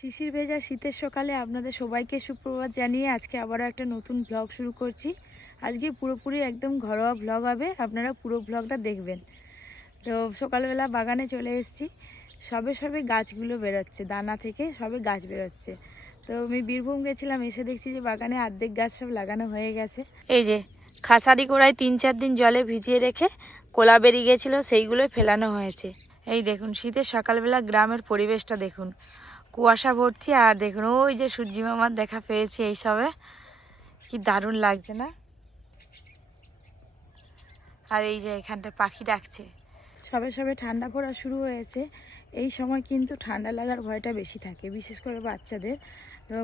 শিশির ভেজা শীতের সকালে আপনাদের সবাইকে সুপ্রভাত জানিয়ে আজকে আবারও একটা নতুন ব্লগ শুরু করছি। আজকে পুরোপুরি একদম ঘরোয়া ব্লগ হবে, আপনারা পুরো ব্লগটা দেখবেন। তো সকালবেলা বাগানে চলে এসেছি, সবে সবে গাছগুলো বেরোচ্ছে, দানা থেকে সবে গাছ বেরোচ্ছে। তো আমি বীরভূম গেছিলাম, এসে দেখছি যে বাগানে আর্ধেক গাছ সব লাগানো হয়ে গেছে। এই যে, খাসারি গোড়ায় তিন চার দিন জলে ভিজিয়ে রেখে কোলা বেরিয়ে গেছিল, সেইগুলোই ফেলানো হয়েছে। এই দেখুন, শীতের সকালবেলা গ্রামের পরিবেশটা দেখুন। কুয়াশা ভর্তি আর দেখুন ওই যে সূর্যি মামার দেখা পেয়েছি এইসবে। কি দারুণ লাগছে না? আর এই যে এখানটায় পাখি ডাকছে। সবে সবে ঠান্ডা পড়া শুরু হয়েছে। এই সময় কিন্তু ঠান্ডা লাগার ভয়টা বেশি থাকে বিশেষ করে বাচ্চাদের। তো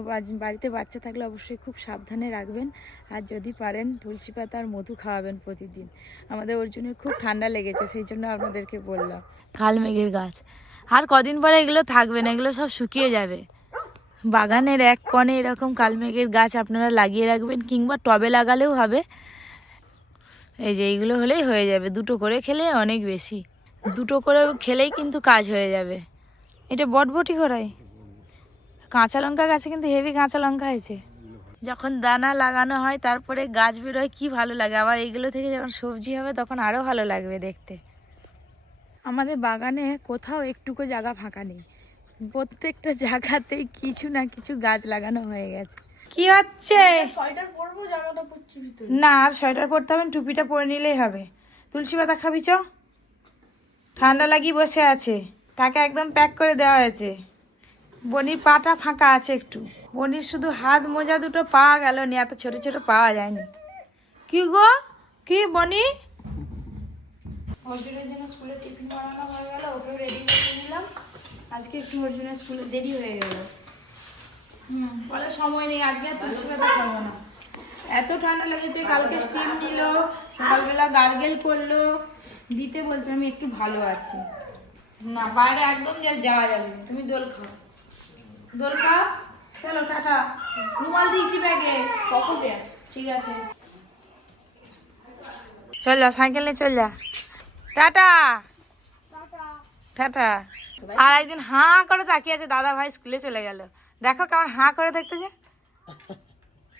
বাড়িতে বাচ্চা থাকলে অবশ্যই খুব সাবধানে রাখবেন। আর যদি পারেন তুলসী পাতা আর মধু খাওয়াবেন প্রতিদিন। আমাদের অর্জুনের খুব ঠান্ডা লেগেছে সেই জন্য আপনাদেরকে বললাম। কালমেঘের গাছ। আর কদিন পরে এগুলো থাকবে না, এগুলো সব শুকিয়ে যাবে। বাগানের এক কণে এরকম কালমেঘের গাছ আপনারা লাগিয়ে রাখবেন, কিংবা টবে লাগালেও হবে। এই যে এইগুলো হলেই হয়ে যাবে, দুটো করে খেলে অনেক বেশি। দুটো করে খেলেই কিন্তু কাজ হয়ে যাবে। এটা বটবটি করাই। কাঁচা লঙ্কা গাছে কিন্তু হেভি কাঁচা লঙ্কা হয়েছে। যখন দানা লাগানো হয়, তারপরে গাছ বেরোয় কি ভালো লাগে। আবার এইগুলো থেকে যখন সবজি হবে, তখন আরও ভালো লাগবে দেখতে। আমাদের বাগানে কোথাও একটুকু জায়গা ফাঁকা নেই। প্রত্যেকটা জায়গাতেই কিছু না কিছু গাছ লাগানো হয়ে গেছে। কি হচ্ছে? না আর সোয়েটার পরতে হবে না, টুপিটা পরে নিলেই হবে। তুলসী পাতা খাবি চ। ঠান্ডা লাগিয়ে বসে আছে। তাকে একদম প্যাক করে দেওয়া হয়েছে। বনির পাটা ফাঁকা আছে একটু। বনির শুধু হাত মোজা দুটো পাওয়া গেল নি এত ছোট ছোট পাওয়া যায়নি। কি গো? কি বনি? অর্জুনের জন্য স্কুলে টিফিন বানানো হয়ে গেল, ওকেও রেডি করে নিলাম আজকে একটু অর্জুনের স্কুলে দেরি হয়ে গেল। বলে সময় নেই, আজকে আর খাব না। এত ঠান্ডা লেগেছে, কালকে স্টিম নিল, সকালবেলা গার্গেল করল, দিতে বলছে আমি একটু ভালো আছি। না, বাইরে একদম যাওয়া যাবে। তুমি দোল খাও। দোল খাও? চলো, টাটা। রুমাল দিয়েছি ব্যাগে। কখন ঠিক আছে। চল যা, সাইকেলে চল যা। টাটা। টাটা। আর একদিন হাঁ করে তাকিয়ে আছে দাদা ভাই স্কুলে চলে গেল। দেখো কেমন হাঁ করে দেখতেছে।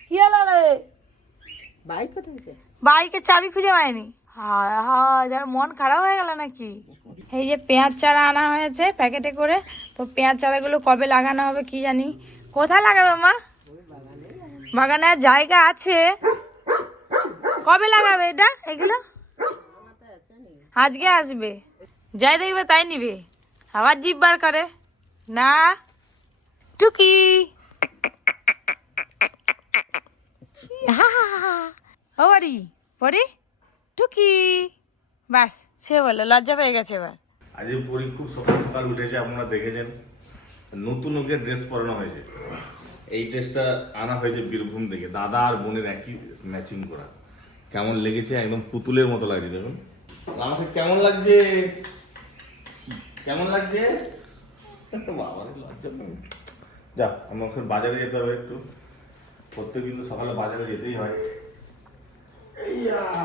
কি হলো রে? বাইক কোথায় বাইকের চাবি খুঁজে পায়নি হায় হায় যার মন খারাপ হয়ে গেল নাকি? এই যে পেঁয়াজ চারা আনা হয়েছে প্যাকেটে করে তো পেঁয়াজ চারাগুলো কবে লাগানো হবে কি জানি? কোথায় লাগাবে মা? বাগানে জায়গা আছে। কবে লাগাবে এটা এগুলো? আজকে আসবে। যাই দেখবে তাই নিবে। আবার জিভ বার করে। না। টুকি। ও বাড়ি। পরি টুকি। বাস, সে বলল, লজ্জা পেয়ে গেছে এবার। আজ পরি খুব সকাল সকাল উঠেছে, আপনারা দেখেছেন। নতুন ওকে ড্রেস পরানো হয়েছে। এই ড্রেসটা আনা হয়েছে বীরভূম থেকে। দাদা আর বোনের একই ম্যাচিং করা। কেমন লেগেছে? একদম পুতুলের মতো লাগছে, দেখুন। আমাকে কেমন লাগছে? কেমন লাগছে? বাবারে লজ্জা যা আমাকে বাজারে যেতে হবে একটু। প্রত্যেক কিন্তু সকালে বাজারে যেতেই হয়।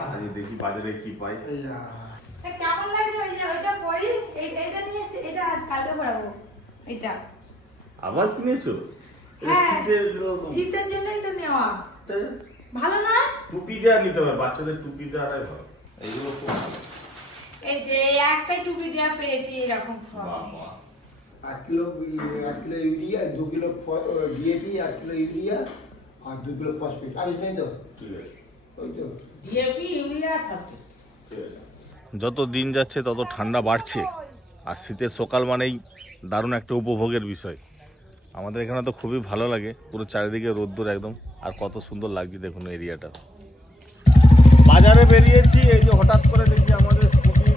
আজ দেখি বাজারে কি পাই। কেমন লাগছে ওই যে ওইটা পরি এইটা নিয়ে এটা কালকে পড়াবো এটা আবার কিনেছো? এই হ্যাঁ। শীতের শীতের জন্যই তো নেওয়া। ভালো না টুপি দেওয়া নিতে হবে বাচ্চাদের টুপি দেওয়াটাই ভালো। এইগুলো খুব ভালো। এই যে একটাই টুপি দেওয়া পেয়েছি এরকম বাবা। এক কিলো এক কিলো ইউরিয়া দু কিলো ডিএপি এক কিলো ইউরিয়া আর দু কিলো ফসফেট। আর নেই তো ওই তো। ঠিক আছে। যত দিন যাচ্ছে তত ঠান্ডা বাড়ছে। আর শীতের সকাল মানেই দারুণ একটা উপভোগের বিষয়। আমাদের এখানে তো খুবই ভালো লাগে। পুরো চারিদিকে রোদ্দুর একদম। আর কত সুন্দর লাগছে দেখুন এরিয়াটা। বাজারে বেরিয়েছি এই যে হঠাৎ করে দেখি আমাদের স্কুটির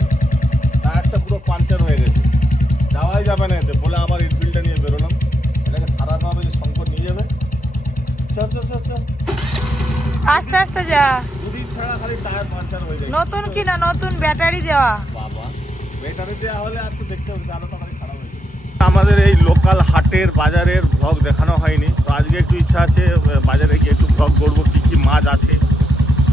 টায়ারটা পুরো পাঞ্চার হয়ে গেছে। যাওয়াই যাবে না এতে বলে আবার ইনফিল্ডটা নিয়ে বেরোলাম। এটাকে সারাতে হবে যে শঙ্কর নিয়ে যাবে। চল চল চল চল। আস্তে আস্তে যা। দুদিন ছাড়া খালি টায়ার পাঞ্চার হয়ে যায়। নতুন কিনা নতুন ব্যাটারি দেওয়া। বাবা ব্যাটারি দেওয়া হলে আর তো দেখতে হবে আরও তাড়াতাড়ি খারাপ হয়ে। আমাদের এই লোকাল হাটের বাজারের ভ্লগ দেখানো হয়নি। তো আজকে একটু ইচ্ছা আছে বাজারে গিয়ে একটু ভ্লগ করব কি কি মাছ আছে।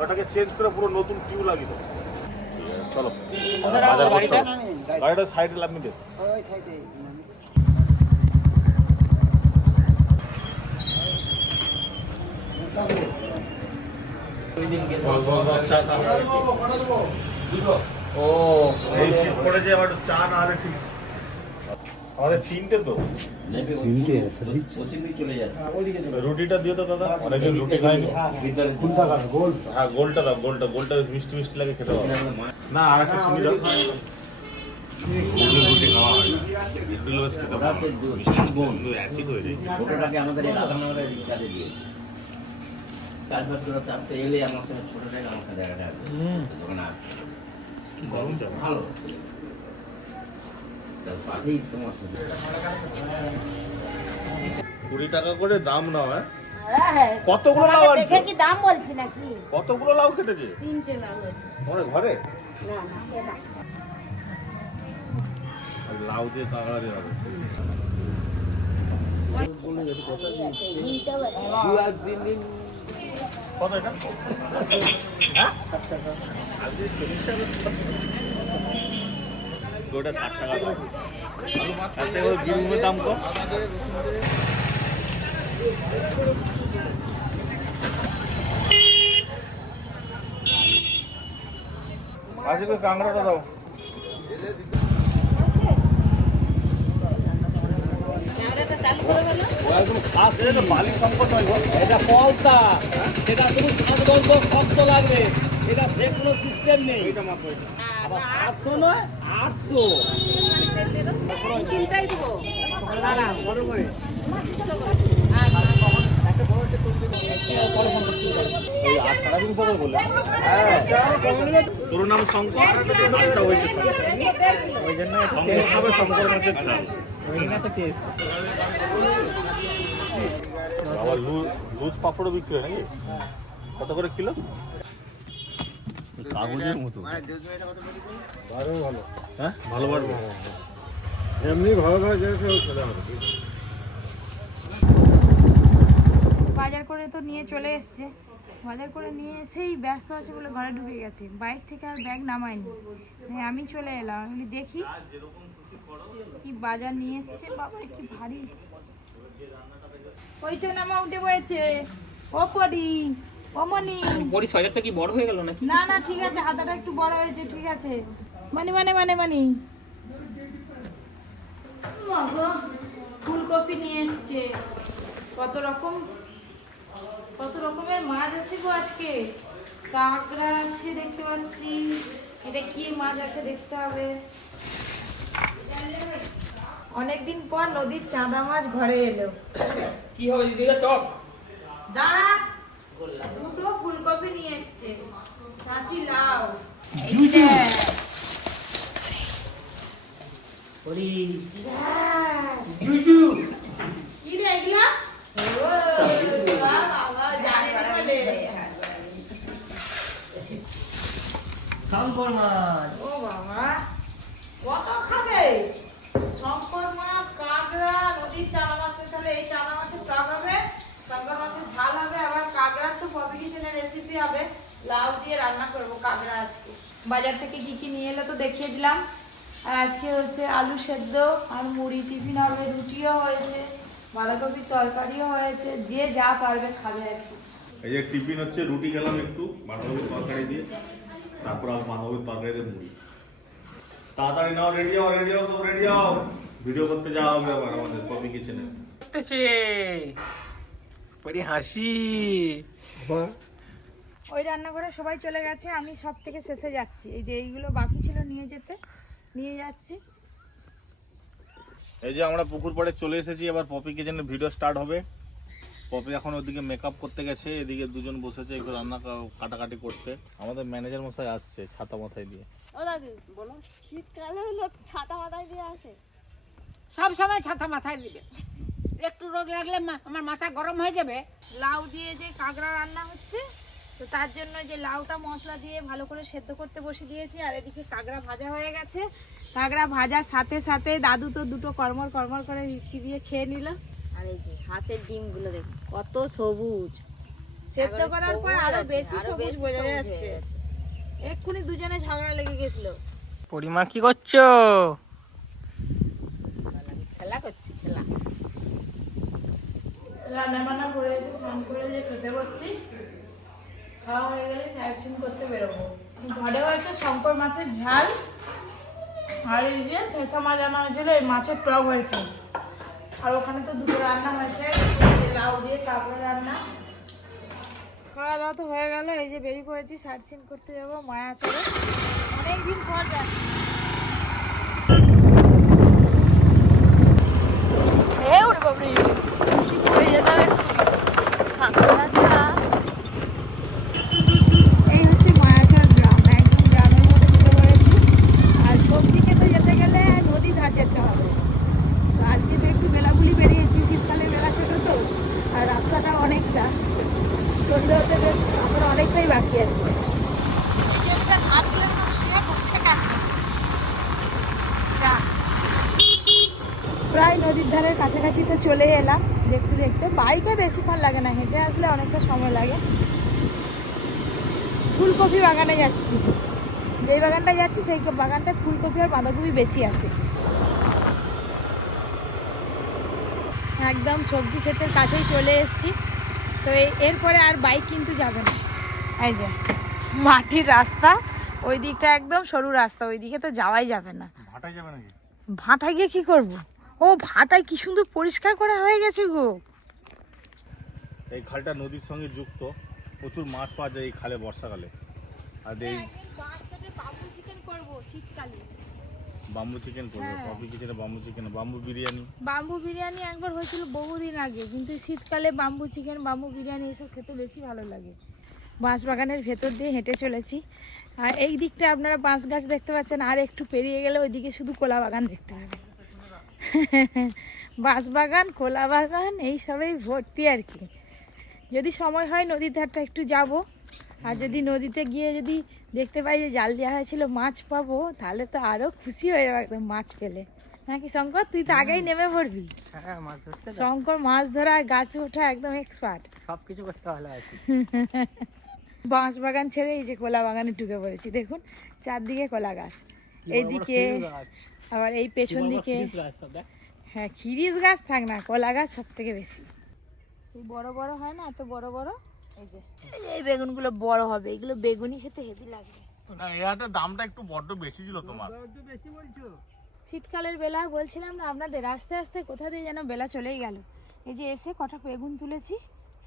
ওটাকে চেঞ্জ করে পুরো নতুন টিউব লাগিয়ে দাও ঠিক আছে, চলো। গাড়িটা? সাইডে লামিয়ে দে। ও এই শীত পড়েছে আবার চা না হলে ঠিক। আমাদের তিনটে তো। রুটিটা দিও তো দাদা অনেকদিন রুটি খাইনি হ্যাঁ গোলটা দাও গোলটা গোলটা বেশ মিষ্টি মিষ্টি লাগে খেতে না আর একটা চিনি দাও। রুটি খাওয়া হয় এগুলো বেশ খেতে পারো। মিষ্টি কিন্তু অ্যাসিড হয়ে যায়। ছোটটাকে আমাদের এই রাধানগরের কাজে দিয়ে কাজবাজ করে চাপতে এলে আমার সঙ্গে ছোটটাকে আমার দেখা যাবে দোকানে আসবে ভালো তার পাশেই তোমার সাথে কুড়ি টাকা করে দাম নাও হ্যাঁ? কতগুলো লাউ দেখে কি দাম বলছি নাকি? কতগুলো লাউ কেটেছে? তিনটে লাউ তোমার ঘরে? না না লাউ দিয়ে কাঁকড়া দিয়ে হবে। দিন কত এটা? হ্যাঁ? ওটা ষাট টাকা দাম। তার থেকে দাম কম। আজকে কাঁকড়াটা দাও। নয় এটা সেটা সাতগন্ধ শক্ত লাগবে। এটা সে কোনো সিস্টেম নেই। আবার সাতশো নয় আটশো। তোর নাম শঙ্কর? হয়েছে শঙ্কর। ওই জন্য শঙ্কর মাছের চাল আবার লুজ পাপড়ও বিক্রি হয় নাকি? কত করে কিলো? কাগজের মতো। হ্যাঁ? ভালো বাড়বে এমনি ভালো ভালো হবে বাজার করে তো নিয়ে চলে এসছে। বাজার করে নিয়ে এসেই ব্যস্ত আছে বলে ঘরে ঢুকে গেছে। বাইক থেকে আর ব্যাগ নামায়নি। তাই আমি চলে এলাম। আমি দেখি কি বাজার নিয়ে এসছে। বাবা কি ভারী। ওই চো নামা উঠে বয়েছে ও পরি ও মনি বড়ি সজারটা কি বড় হয়ে গেল নাকি? না না ঠিক আছে হাতাটা একটু বড় হয়েছে ঠিক আছে। মানে মানে মানে মানে। মাগো, ফুলকপি নিয়ে এসছে। কত রকম কত রকমের মাছ আছে গো আজকে? কাঁকড়া আছে দেখতে পাচ্ছি। এটা কি মাছ আছে দেখতে হবে। অনেকদিন পর নদীর চাঁদা মাছ ঘরে এলো। কি হবে দিদি টক? দাঁড়া দুটো ফুলকপি নিয়ে এসছে। চাচি লাউ জুজু। কি রে এগুলা? ও, বাহ, বাবা, জানে না বলে। শঙ্কর মাছ। ও বাবা। কত খাবে? শঙ্কর মাছ কাঁকড়া নদীর চালা মাছের তাহলে এই চালা মাছের টক হবে? শঙ্কর মাছের ঝাল হবে আবার কিচেনের রেসিপি হবে? লাউ দিয়ে রান্না করব কাঁকড়া আজকে। বাজার থেকে কি কি নিয়ে এলো তো দেখিয়ে দিলাম। আর আজকে হচ্ছে আলু সেদ্ধ আর মুড়ি টিফিন হবে রুটিও হয়েছে বাঁধাকপির তরকারিও হয়েছে যে যা পারবে খাবে আর কি। এই যে টিফিন হচ্ছে রুটি খেলাম একটু বাঁধাকপির তরকারি দিয়ে তারপর আর বাঁধাকপির তরকারি দিয়ে মুড়ি। তাড়াতাড়ি নাও রেডি হও রেডি হও সব রেডি হও। ভিডিও করতে যাওয়া হবে আবার আমাদের কপি কিচেনে বড়ি হাসি। ওই রান্নাঘরে সবাই চলে গেছে আমি সব থেকে শেষে যাচ্ছি। এই যে এইগুলো বাকি ছিল নিয়ে যেতে নিয়ে যাচ্ছি। এই যে আমরা পুকুর পাড়ে চলে এসেছি এবার পপি কিচেনের ভিডিও স্টার্ট হবে। পপি এখন ওদিকে মেকআপ করতে গেছে এদিকে দুজন বসেছে একটু রান্না কাটাকাটি করতে। আমাদের ম্যানেজার মশাই আসছে ছাতা মাথায় দিয়ে। ও দাদি বলো শীতকালে লোক ছাতা মাথায় দিয়ে আসে? সব সময় ছাতা মাথায় দিবে। একটু রোদ লাগলে মা- আমার মাথা গরম হয়ে যাবে। লাউ দিয়ে যে কাঁকড়া রান্না হচ্ছে তো তার জন্য যে লাউটা মশলা দিয়ে ভালো করে সেদ্ধ করতে বসে দিয়েছি আর এদিকে কাঁকড়া ভাজা হয়ে গেছে। কাঁকড়া ভাজার সাথে সাথে দাদু তো দুটো কর্মর কর্মর করে চিবিয়ে খেয়ে নিল। আর এই যে হাঁসের ডিমগুলো দেখুন কত সবুজ। সেদ্ধ করার পর আরও বেশি সবুজ বোঝা যাচ্ছে। এক্ষুনি দুজনে ঝগড়া লেগে গেছিল। পরিমা কি করছ? খেলা করছি খেলা। রান্না বান্না করে এসে স্নান করে যে খেতে বসছি, খাওয়া হয়ে গেলে সার্চিং করতে বেরোবো। ঘরে হয়েছে শঙ্কর মাছের ঝাল, আর এই যে ফেসা মাছ আনা হয়েছিল, এই মাছের টক হয়েছে। আর ওখানে তো দুটো রান্না হয়েছে লাউ দিয়ে কাঁকড়া রান্না। খাওয়া দাওয়া তো হয়ে গেল, এই যে বেরিয়ে পড়েছি সার্চিং করতে যাব মায়া চলে। অনেকদিন পর যাচ্ছি। এ ওরে বাবরে হয়ে যেতে হবে সাঁতারা এই হচ্ছে মায়াচর গ্রাম একদম গ্রামের মধ্যে ঢুকে পড়েছি আর সবজি খেতে যেতে গেলে নদী ধার যেতে হবে তো আজকে তো একটু বেলাগুলি বেরিয়েছি শীতকালে বেলা ছোটো তো আর রাস্তাটা অনেকটা সন্ধ্যে হতে বেশ আমার অনেকটাই বাকি আছে এই যে একটা হাতগুলো একদম শুয়ে পড়ছে কেন যা প্রায় নদীর ধারের কাছাকাছি তো চলে এলাম দেখতে দেখতে বাইকে বেশিক্ষণ লাগে না হেঁটে আসলে অনেকটা সময় লাগে ফুলকপি বাগানে যাচ্ছি। যেই বাগানটা যাচ্ছি সেই বাগানটা ফুলকপি আর বাঁধাকপি বেশি আছে। একদম সবজি ক্ষেতের কাছেই চলে এসেছি। তো এরপরে আর বাইক কিন্তু যাবে না। এই যে মাটির রাস্তা ওই দিকটা একদম সরু রাস্তা ওই দিকে তো যাওয়াই যাবে না। ভাটায় যাবে নাকি? ভাটায় গিয়ে কি করব? ও ভাটায় কি সুন্দর পরিষ্কার করা হয়ে গেছে গো। এই খালটা নদীর সঙ্গে যুক্ত। প্রচুর মাছ পাওয়া যায় এই খালে বর্ষাকালে। আর এই শীতকালে। বাম্বু চিকেন করবে। কফি কিচেনে bamboo chicken bamboo biryani bamboo biryani একবার হয়েছিল বহুদিন আগে কিন্তু শীতকালে বাম্বু চিকেন বাম্বু বিরিয়ানি এসব খেতে বেশি ভালো লাগে। বাঁশ বাগানের ভেতর দিয়ে হেঁটে চলেছি। আর এই দিকটা আপনারা বাঁশ গাছ দেখতে পাচ্ছেন আর একটু পেরিয়ে গেলে ওইদিকে শুধু কোলা বাগান দেখতে পাবেন বাঁশ বাগান কোলা বাগান এই সবেই ভর্তি আর কি। যদি সময় হয় নদীর ধারটা একটু যাব। আর যদি নদীতে গিয়ে যদি দেখতে পাই যে জাল দেওয়া হয়েছিল মাছ পাবো তাহলে তো আরও খুশি হয়ে যাবে একদম মাছ পেলে। নাকি শঙ্কর? তুই তো আগেই নেমে পড়বি। হ্যাঁ শঙ্কর মাছ ধরা গাছে ওঠা একদম এক্সপার্ট সব কিছু করতে ভালো আছে। বাঁশ বাগান ছেড়ে এই যে কলা বাগানে ঢুকে পড়েছি দেখুন চারদিকে কলা গাছ। এইদিকে আবার এই পেছন দিকে হ্যাঁ খিরিস গাছ থাক না কলা গাছ সব থেকে বেশি বড় বড় হয় না এত বড় বড়? এই বেগুনগুলো বড় হবে এগুলো বেগুনি খেতে হেভি লাগবে না এটার দামটা একটু বড্ড বেশি ছিল তোমার। শীতকালের বেলা বলছিলাম না আপনাদের আস্তে আস্তে কোথা দিয়ে যেন বেলা চলেই গেল। এই যে এসে কটা বেগুন তুলেছি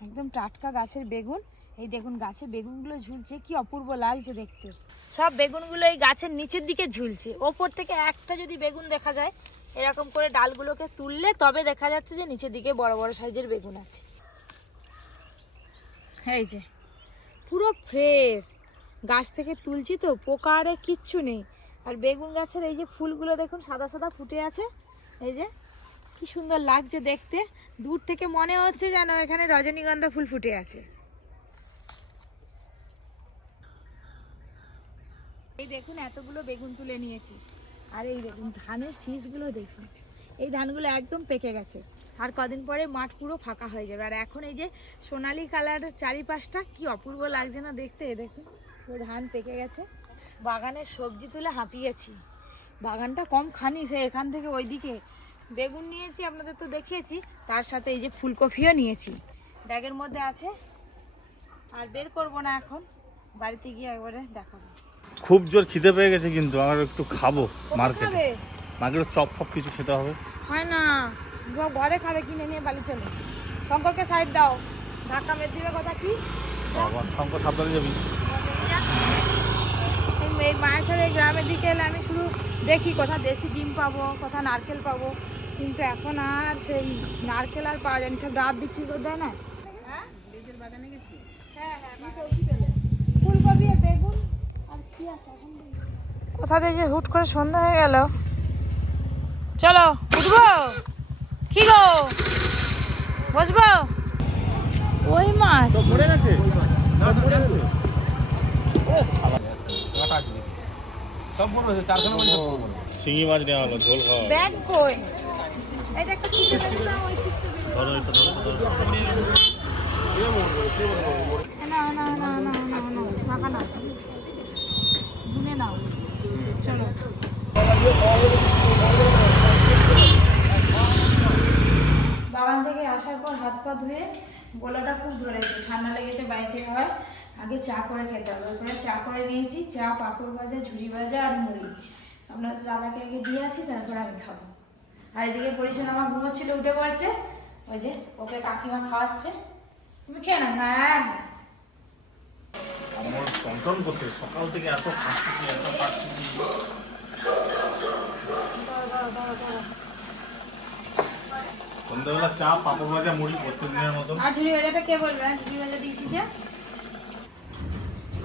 একদম টাটকা গাছের বেগুন। এই দেখুন গাছে বেগুনগুলো ঝুলছে কি অপূর্ব লাগছে দেখতে। সব বেগুনগুলো এই গাছের নিচের দিকে ঝুলছে। ওপর থেকে একটা যদি বেগুন দেখা যায় এরকম করে ডালগুলোকে তুললে তবে দেখা যাচ্ছে যে নিচের দিকে বড় বড় সাইজের বেগুন আছে। এই যে, পুরো ফ্রেশ গাছ থেকে তুলছি তো, পোকা আরে কিচ্ছু নেই। আর বেগুন গাছের এই যে ফুলগুলো দেখুন, সাদা সাদা ফুটে আছে। এই যে, কি সুন্দর লাগছে দেখতে। দূর থেকে মনে হচ্ছে যেন এখানে রজনীগন্ধা ফুল ফুটে আছে। এই দেখুন, এতগুলো বেগুন তুলে নিয়েছি। আর এই দেখুন, ধানের শীষগুলো দেখুন। এই ধানগুলো একদম পেকে গেছে। আর কদিন পরে মাঠ পুরো ফাঁকা হয়ে যাবে। আর এখন এই যে সোনালি কালারের চারিপাশটা কি অপূর্ব লাগছে না দেখতে দেখুন ধান পেকে গেছে। বাগানের সবজি তুলে হাঁপিয়েছি। বাগানটা কম খানি সে এখান থেকে ওইদিকে। বেগুন নিয়েছি আপনাদের তো দেখিয়েছি তার সাথে এই যে ফুলকপিও নিয়েছি। ব্যাগের মধ্যে আছে। আর বের করব না এখন বাড়িতে গিয়ে একবারে দেখাবো। খুব জোর খিদে পেয়ে গেছে কিন্তু আমার একটু খাব মার্কেটে? মার্কেটে চপ ফপ কিছু খেতে হবে। হয় না। ঘরে খাবে কিনে নিয়ে বাড়ি চলে। শঙ্করকে সাইড দাও। ধাক্কা মেরে দিবে কথা কি? শঙ্কর সাবধানে যাবি। এই- মায়ের এই গ্রামের দিকে এলে আমি শুধু দেখি কোথা দেশি ডিম পাবো কোথা নারকেল পাবো। কিন্তু এখন আর সেই নারকেল আর পাওয়া যায় না সব ডাব বিক্রি করে দেয় না? হ্যাঁ? হ্যাঁ পেলে? ফুলকপি আর বেগুন। আর কি আছে এখন? কোথা দিয়ে যে হুট করে সন্ধ্যা হয়ে গেল। চলো উঠবো। কি গো? বসবো? ওই মাছ। পড়ে গেছে? শিঙি মাছ নেওয়া হলো ঝোল খাওয়া ব্যাগ কই? এটা একটা না না না ফাঁকা না গুনে নাও চলো বাগান থেকে আসার পর হাত পা ধুয়ে গলাটা খুব ধরেছে ঠান্ডা লেগেছে বাইকে হয়। আগে চা করে খেতে হবে ওখানে চা করে নিয়েছি চা পাঁপড় ভাজা ঝুড়ি ভাজা আর মুড়ি। আপনার দাদাকে আগে দিয়ে আসি তারপর আমি খাব। আর এদিকে পরিশোনা আমার ঘুমোচ্ছিল উঠে পড়ছে। ওই যে ওকে কাকিমা খাওয়াচ্ছে। তুমি খেয়ে না হ্যাঁ হ্যাঁ। আমার টনটন করতে সকাল থেকে এত এত খাচ্ছি। সন্ধ্যাবেলা চা পাপড় ভাজা মুড়ি প্রত্যেক দিনের মতন। আর ঝুড়ি ভাজাটা কে বলবে? ঝুড়ি ভাজা দিয়েছি যে।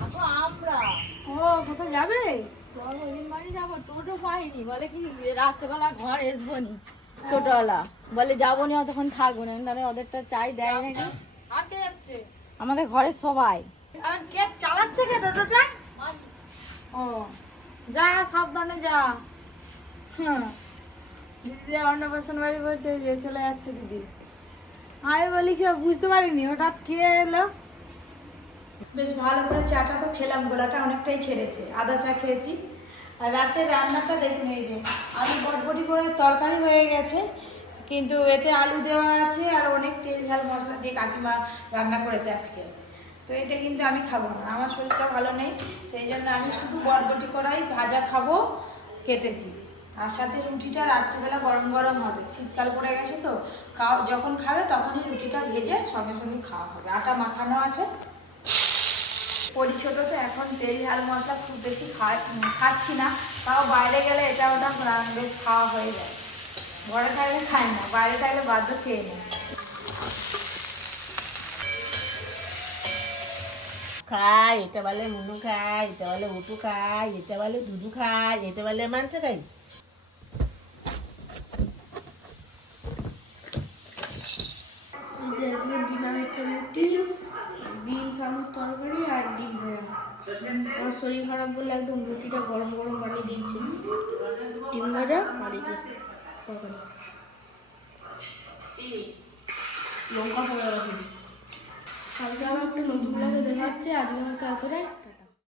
আপু আমরা। ও কোথায় যাবে? তোর ওইদিন বাড়ি যাব। টোটো পাইনি। বলে কি রাত্রেবেলা ঘর আসব নি। টোটোওয়ালা। বলে যাব নি অতক্ষণ থাকব না। তাহলে ওদেরটা চাই দেয় নাকি? আর কে যাচ্ছে? আমাদের ঘরে সবাই। আর কে চালাচ্ছে কে টোটোটা? ও যা সাবধানে যা। হ্যাঁ দিদি অন্নপ্রাশন বাড়ি বলছে যে চলে যাচ্ছে দিদি। আমি বলি, কি বুঝতে পারিনি। হঠাৎ কে এলো? বেশ ভালো করে চাটা তো খেলাম, গলাটা অনেকটাই ছেড়েছে। আদা চা খেয়েছি। আর রাতে রান্নাটা দেখুন, এই যে আলু বটবটি করে তরকারি হয়ে গেছে, কিন্তু এতে আলু দেওয়া আছে আর অনেক তেল, ঝাল, মশলা দিয়ে কাকিমা রান্না করেছে আজকে। তো এটা কিন্তু আমি খাব না। আমার শরীরটা ভালো নেই, সেই জন্য আমি শুধু বরবটি করাই ভাজা খাব, কেটেছি। আর সাথে রুটিটা রাত্রিবেলা গরম গরম হবে। শীতকাল পড়ে গেছে তো, খাও, যখন খাবে তখনই রুটিটা ভেজে সঙ্গে সঙ্গে খাওয়া হবে। আটা মাখানো আছে। পরি ছোটো তো, এখন তেল, ঝাল, মশলা খুব বেশি খাচ্ছি না। তাও বাইরে গেলে এটা ওটা বেশ খাওয়া হয়ে যায়। ঘরে থাকলে খাই না, বাইরে থাকলে বাধ্য খেয়ে নেয়। খায় এটা বলে মুনু খায় এটা বলে উটু খায় এটা বলে দুদু খায় এটা বলে মাংস খাই ডিনার হচ্ছে রুটি বিনস আলুর তরকারি আর ডিম ভাজা আমার শরীর খারাপ বলে একদম রুটিটা গরম গরম বানিয়ে দিয়েছি। ডিম ভাজা আর এই যে তরকারি। লঙ্কা ভাজা রাখি। কালকে আমার একটা নতুন ক্লাসে দেখাচ্ছে আজকে আমার তারপরে